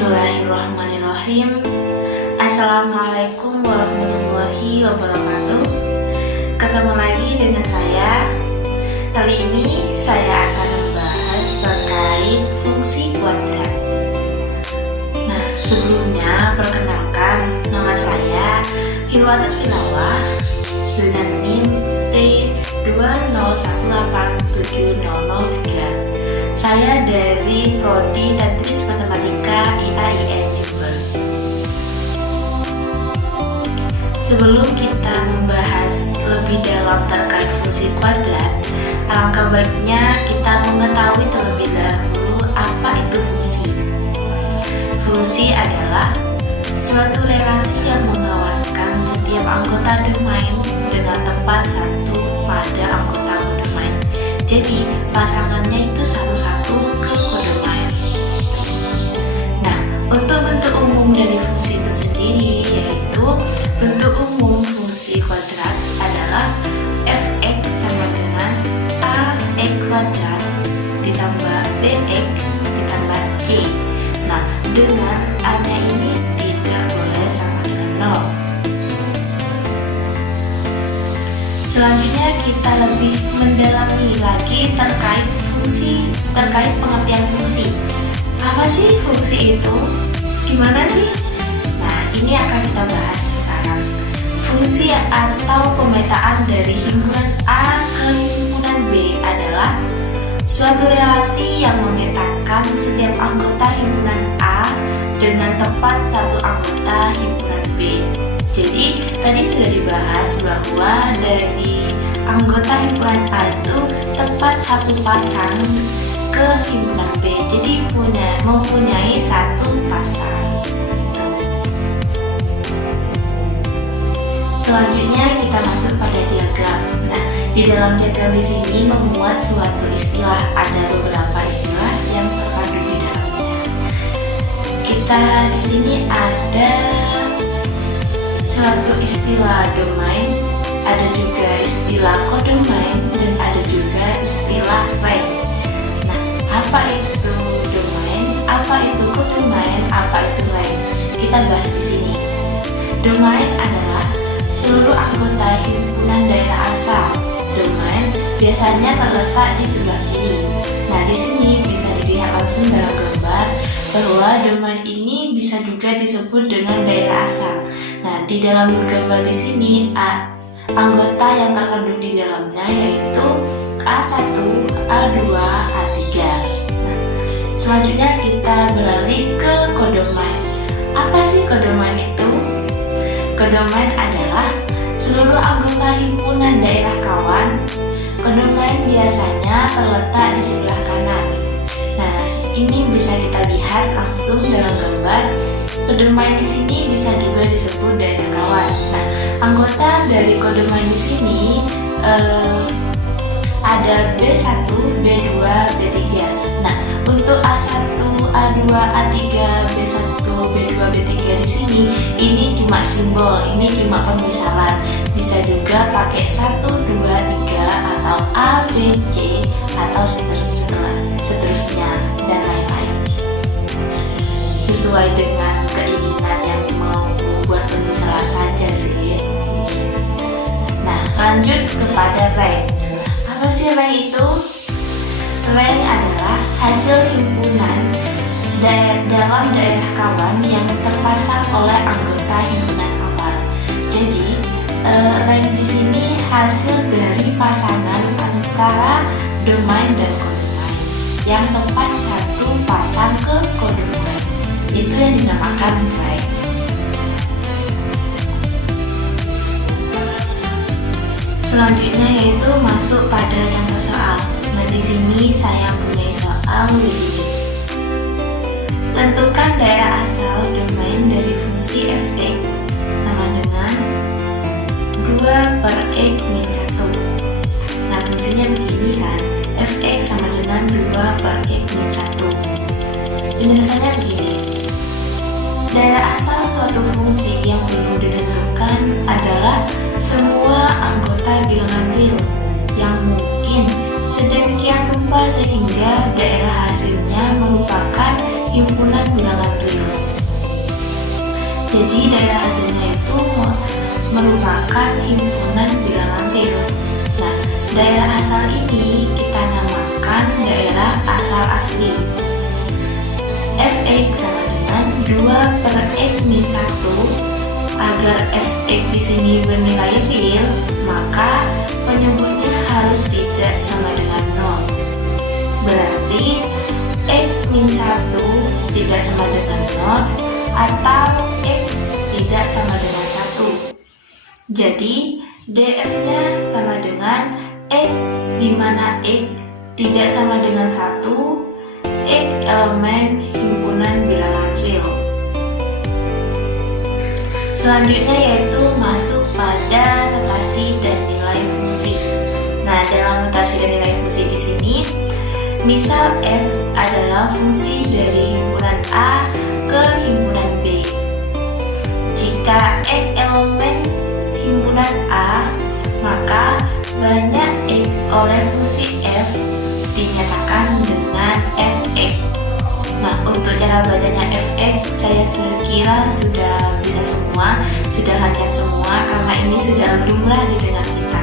Bismillahirrahmanirrahim. Assalamualaikum warahmatullahi wabarakatuh. Ketemu lagi dengan saya. Kali ini saya akan membahas terkait fungsi kuadrat. Nah, sebelumnya perkenalkan, nama saya Hilwatul Tilawah dengan NIM T2018703. Saya dari Prodi Tetris Matematika IAIN Jember. Sebelum kita membahas lebih dalam terkait fungsi kuadrat, alangkah baiknya kita mengetahui terlebih dahulu apa itu fungsi. Fungsi adalah suatu relasi yang mengawankan setiap anggota domain dengan tepat satu pada anggota kodomain. Jadi pasangannya itu satu-satu ke kodomain. Nah, untuk bentuk umum dari fungsi itu sendiri, yaitu bentuk umum fungsi kuadrat adalah f(x) sama dengan ax kuadrat ditambah bx ditambah c. Nah, dengan a-nya ini tidak boleh sama dengan 0. Selanjutnya kita lebih mendalami lagi terkait pengertian fungsi. Apa sih fungsi itu? Gimana sih? Nah, ini akan kita bahas sekarang. Fungsi atau pemetaan dari himpunan A ke himpunan B adalah suatu relasi yang memetakan setiap anggota himpunan A dengan tepat satu anggota himpunan B. Jadi tadi sudah dibahas bahwa dari anggota himpunan A itu tepat satu pasang ke himpunan B. Jadi mempunyai satu pasang. Selanjutnya kita masuk pada diagram. Nah, di dalam diagram di sini memuat suatu istilah. Ada beberapa istilah yang terkandung di dalamnya. Kita di sini ada suatu istilah domain, ada juga istilah kodomain, dan ada juga istilah rank. Nah, apa itu domain, apa itu kodomain, apa itu rank? Kita bahas di sini. Domain adalah seluruh anggota himpunan daerah asal. Domain biasanya terletak di sebelah kiri. Nah, di sini bisa dilihat langsung dalam gambar bahwa domain ini bisa juga disebut dengan daerah asal. Nah, di dalam gambar di sini anggota yang terkandung di dalamnya yaitu A1, A2, A3. Nah, selanjutnya kita beralih ke kodomain. Apa sih kodomain itu? Kodomain adalah seluruh anggota himpunan daerah kawan. Kodomain biasanya terletak di sebelah kanan. Nah, ini bisa kita lihat langsung dalam gambar. Kodomain di sini bisa juga disebut daerah kawan. Nah, anggota dari kodomain di sini ada B1, B2, B3. Nah, untuk A1, A2, A3, B1, B2, B3 di sini ini cuma simbol, ini cuma pemisalan. Bisa juga pakai 1, 2, 3 atau A, B, C atau seterusnya dan lain-lain. Sesuai dengan keinginan yang mau membuat pemisalan saja sih. Nah, lanjut kepada rank. Apa sih rank itu? Rank adalah hasil himpunan dalam daerah kawan yang terpasang oleh anggota himpunan awal. Jadi, rank di sini hasil dari pasangan antara domain dan kodomain yang tepat satu pasang ke kodomain. Itu yang dinamakan rank. Selanjutnya yaitu masuk pada contoh soal. Nah, di sini saya punya soal begini. Tentukan daerah asal domain dari fungsi f(x) sama dengan 2/x-1. Nah, fungsinya begini kan, f(x) sama dengan 2/x-1. Penjelasannya begini. Daerah asal suatu fungsi yang belum ditentukan adalah semua anggota bilangan real yang mungkin sedemikian rupa sehingga daerah hasilnya merupakan himpunan bilangan real. Jadi daerah hasilnya itu merupakan himpunan bilangan real. Nah, daerah asal ini kita namakan daerah asal asli. Fx sama dengan 2/x-1. Agar Fx di sini bernilai real, maka penyebutnya harus tidak sama dengan 0. Berarti x-1 tidak sama dengan 0 atau x tidak sama dengan 1. Jadi df-nya sama dengan x, di mana x tidak sama dengan 1, x elemen himpunan bilangan real. Selanjutnya yaitu masuk pada notasi dan nilai fungsi. Nah, dalam notasi dan nilai fungsi di sini, misal f adalah fungsi dari himpunan A ke himpunan B. Jika x elemen himpunan A, maka banyak x oleh fungsi f dinyatakan dengan fx. Nah, untuk cara bacanya fx saya kira sudah bisa semua, sudah lancar semua karena ini sudah lumrah didengar kita.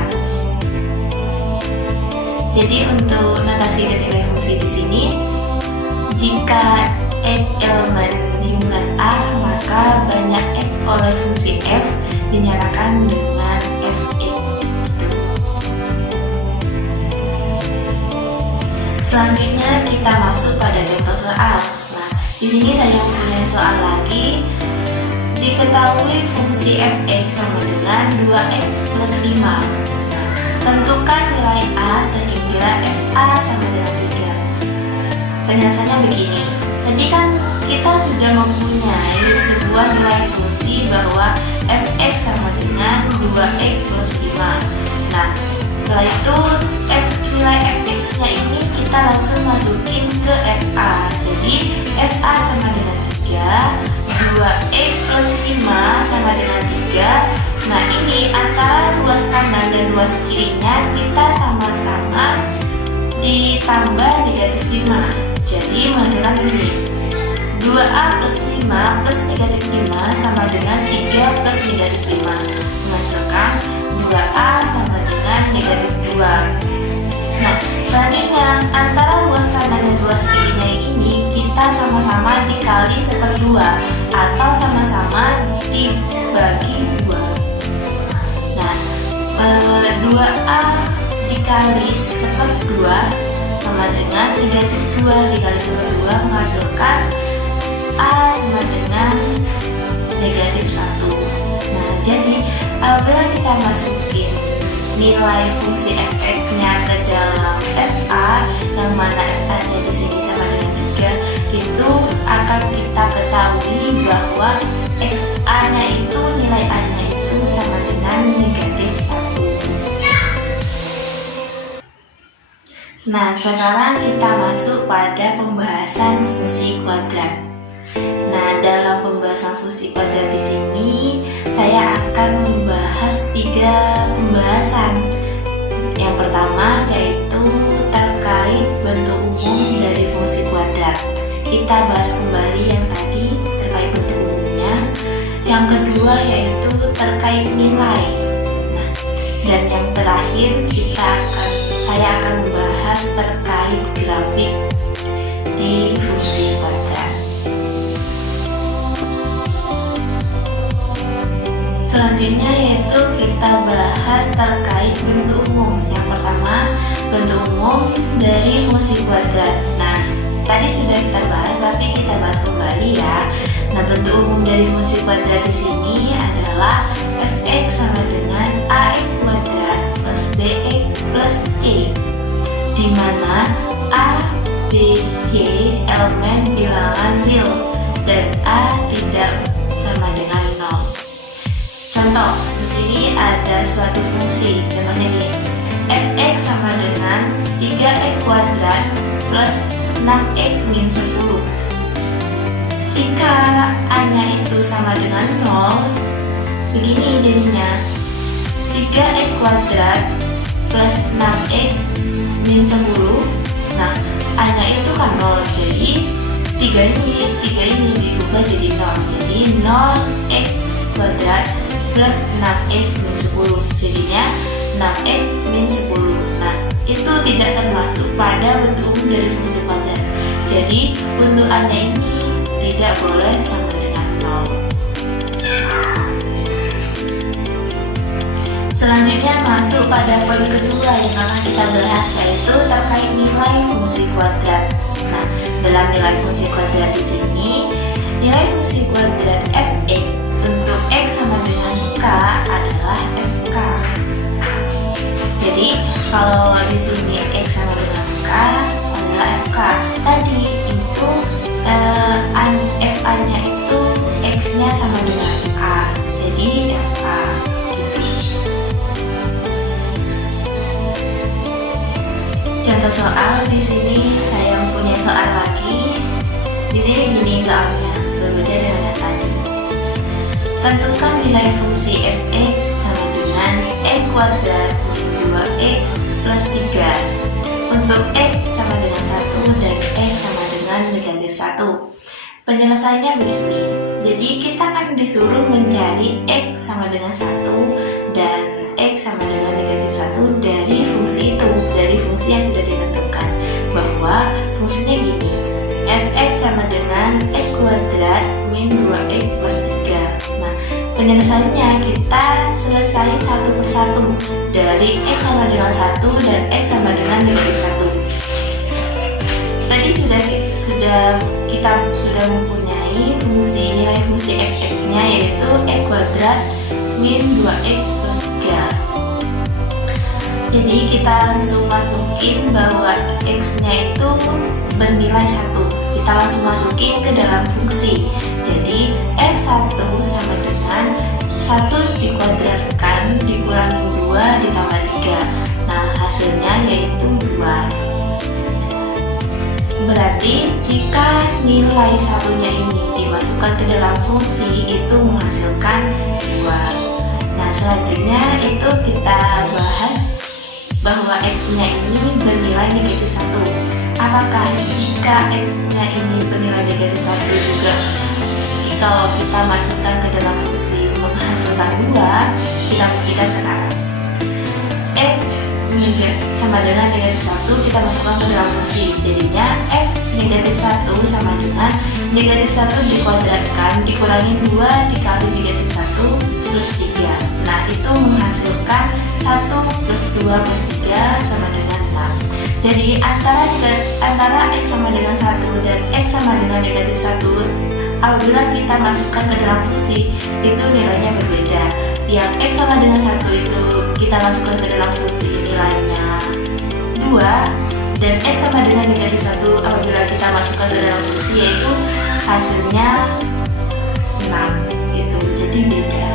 Jadi untuk notasi dan nilai fungsi di sini, jika x elemen himpunan A, maka banyak x oleh fungsi f dinyatakan dengan fx. Selanjutnya kita masuk pada contoh soal. Nah, di sini saya punya soal lagi. Diketahui fungsi fx sama dengan 2x plus 5. Nah, tentukan nilai a sehingga fa sama dengan 3. Penjelasannya begini. Tadi kan kita sudah mempunyai sebuah nilai fungsi bahwa fx sama dengan 2x plus 5. Nah, setelah itu nilai fx-nya ini kita langsung masukin ke fa. Jadi fa sama dengan 3, 2x plus 5 sama dengan 3. Nah, ini antara luas kanan dan luas kirinya kita sama-sama ditambah negatif 5. Jadi menghasilkan ini 2a plus 5 plus negatif 5 sama dengan 3 plus negatif 5, menghasilkan 2a sama dengan negatif 2. Nah, selanjutnya antara luas kanan dan luas kirinya ini kita sama-sama dikali 1/2 atau sama-sama dibagi 2. Nah, 2a dikali 1/2 sama dengan negatif 2 dikali 1/2 menghasilkan a sama dengan negatif 1. Nah, jadi apabila kita masukin nilai fungsi fx-nya ke dalam fa, yang mana fa-nya di sini sama dengan 3, itu akan kita ketahui bahwa xa-nya itu, nilai a-nya itu sama dengan negatif 1. Nah, sekarang kita masuk pada pembahasan fungsi kuadrat. Nah, dalam pembahasan fungsi kuadrat di sini saya akan membahas 3 pembahasan. Yang pertama yaitu terkait bentuk umum dari fungsi kuadrat. Kita bahas kembali yang tadi terkait bentuk umumnya. Yang kedua yaitu terkait nilai. Nah, dan yang terakhir saya akan membahas terkait grafik di fungsi kuadrat. Selanjutnya yaitu kita bahas terkait bentuk umum. Yang pertama, bentuk umum dari fungsi kuadrat. Nah, tadi sudah kita bahas, tapi kita bahas kembali ya. Nah, bentuk umum dari fungsi kuadrat di sini adalah fx sama dengan ax kuadrat plus bx plus c, di mana a, b, c elemen bilangan real dan a tidak sama dengan 0. Contoh, di sini ada suatu fungsi, contohnya gini, fx sama dengan 3x kuadrat plus 6x min 10. Jika a-nya itu sama dengan 0, begini jadinya 3x kuadrat plus 6x min 10. Nah, a-nya itu kan 0, jadi 3 ini dirubah jadi 0, jadi 6 0x kuadrat plus 6x min 10. Jadinya 6x min 10. Nah, itu tidak termasuk pada bentuk umum dari fungsi kuadrat. Jadi untuk A-nya ini tidak boleh sama dengan 0. Selanjutnya masuk pada poin kedua yang akan kita bahas, yaitu terkait nilai fungsi kuadrat. Nah, dalam nilai fungsi kuadrat di sini, nilai fungsi kuadrat f(x) untuk x sama dengan k adalah fk. Jadi kalau di sini x sama dengan k adalah fk. Tadi itu fa-nya itu x-nya sama dengan a, jadi fk. Contoh soal di sini saya mempunyai soal lagi. Di sini gini soalnya, berbeda dengan yang tadi. Tentukan nilai fungsi f(x) sama dengan x kuadrat min 2x plus 3 untuk x sama dengan 1 dan x sama dengan negatif 1. Penyelesaiannya begini. Jadi kita akan disuruh mencari x sama dengan 1 dan x sama dengan negatif 1 dari fungsi itu, dari fungsi yang sudah ditentukan, bahwa fungsinya gini, f(x) sama dengan x kuadrat min 2x plus 3. Nah, penyelesaiannya kita selesai satu persatu, dari x sama dengan 1 dan x sama dengan negatif 1. Tadi kita sudah mempunyai nilai fungsi f(x)-nya, yaitu x kuadrat min 2x plus 3. Jadi kita langsung masukin bahwa x-nya itu bernilai 1. Kita langsung masukin ke dalam fungsi. Jadi f1 sama dengan 1 dikuadratkan dikurangi 2 ditambah 3. Nah, hasilnya yaitu 2. Berarti jika nilai satunya ini dimasukkan ke dalam fungsi, itu menghasilkan 2. Nah, selanjutnya itu kita bahas bahwa x-nya ini bernilai negatif 1. Apakah jika x-nya ini bernilai negatif 1 juga kalau kita masukkan ke dalam fungsi menghasilkan 2? Kita buktikan sekarang. X sama dengan negatif 1 kita masukkan ke dalam fungsi. Jadinya f negatif 1 sama dengan negatif 1 dikuadratkan dikurangi 2 dikali negatif 1 plus 3. Nah, itu menghasilkan 1 plus 2 plus 3 sama dengan 6. Jadi antara x sama dengan 1 dan x sama dengan negatif 1, apabila kita masukkan ke dalam fungsi, itu nilainya berbeda. Yang x sama dengan 1 itu kita masukkan ke dalam fungsi, nilainya 2, dan x sama dengan negatif 1 apabila kita masukkan ke dalam fungsi, yaitu hasilnya 6. Itu jadi beda.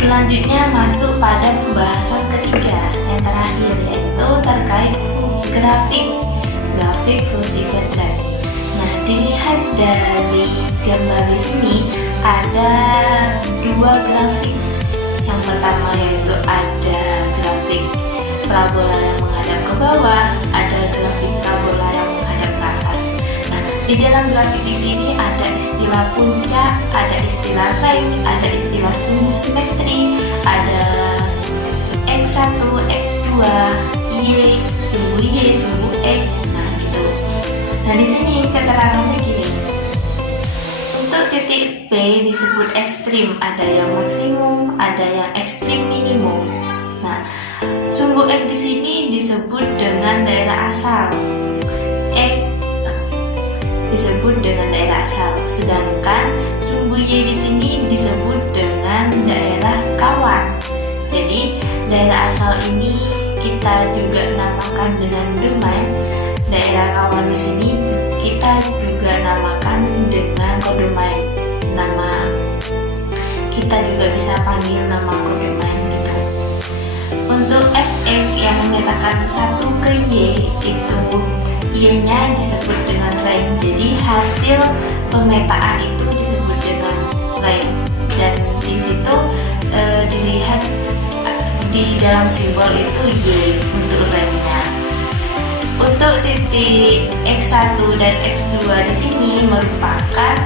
Selanjutnya masuk pada pembahasan ketiga yang terakhir, yaitu terkait grafik fungsi kuadrat. Nah, dilihat dari gambar di sini ada dua grafik. Yang pertama yaitu ada grafik parabola yang menghadap ke bawah, ada grafik parabola yang menghadap ke atas. Nah, di dalam grafik di sini ada istilah puncak, ada istilah range, ada istilah sumbu simetri, ada x1, x2, y, sumbu x. Nah, gitu. Nah, di sini keterangannya gini. Untuk titik P disebut ekstrim, ada yang maksimum, ada yang ekstrim minimum. Nah, sumbu X di sini disebut dengan daerah asal. X disebut dengan daerah asal, sedangkan sumbu Y di sini disebut dengan daerah kawan. Jadi, daerah asal ini kita juga namakan dengan domain. Daerah kawan di sini kita juga namakan dengan kodomain. Nama kita juga bisa panggil nama kodomain gitu. Untuk fx yang memetakan 1 ke y, itu y-nya disebut dengan range. Jadi hasil pemetaan itu disebut dengan range. Dan di situ dilihat di dalam simbol itu y untuk range-nya. Untuk titik X1 dan X2 di sini merupakan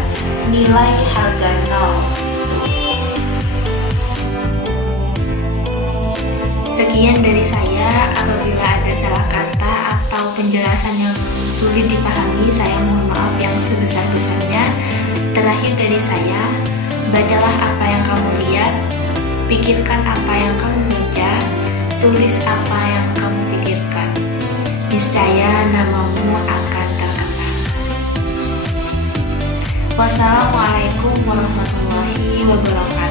nilai harga 0. Sekian dari saya. Apabila ada salah kata atau penjelasan yang sulit dipahami, saya mohon maaf yang sebesar-besarnya. Terakhir dari saya, bacalah apa yang kamu lihat, pikirkan apa yang kamu baca, tulis apa yang kamu pikirkan. Niscaya namamu akan terkenal. Wassalamualaikum warahmatullahi wabarakatuh.